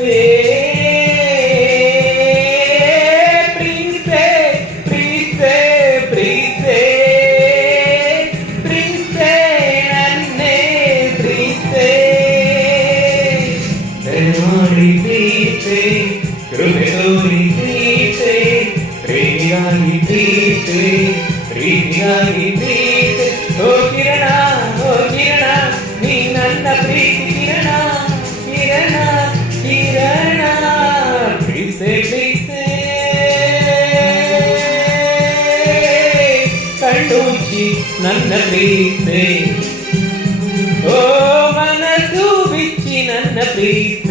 ಪ್ರೀತೆ ಪ್ರೀತೆ ಪ್ರೀತೆ ಪ್ರೀತೆ ನನ್ನೇ ಪ್ರೀತೆ ದಯಮಾಡಿ ಪ್ರೀತೆ ಕೃಪೆ ತೋರಿ ಪ್ರೀತೆ ಪ್ರೇಮಿಯಾಗಿ ಪ್ರೀತೆ ಪ್ರೀತಿಯಾಗಿ ಪ್ರೀತೆ ಓ ಕಿರಣ ನೀ ನನ್ನ ಪ್ರೀತಿ ಕಿರಣ ಕಿರಣ ಕಿರಣ ಪ್ರೀತೆ ಪ್ರೀತೆ ಕಣ್ಣುಚ್ಚಿ ನನ್ನ ಪ್ರೀತೆ ಓ ಮನಸ್ಸು ಬಿಚ್ಚಿ ನನ್ನ ಪ್ರೀತೆ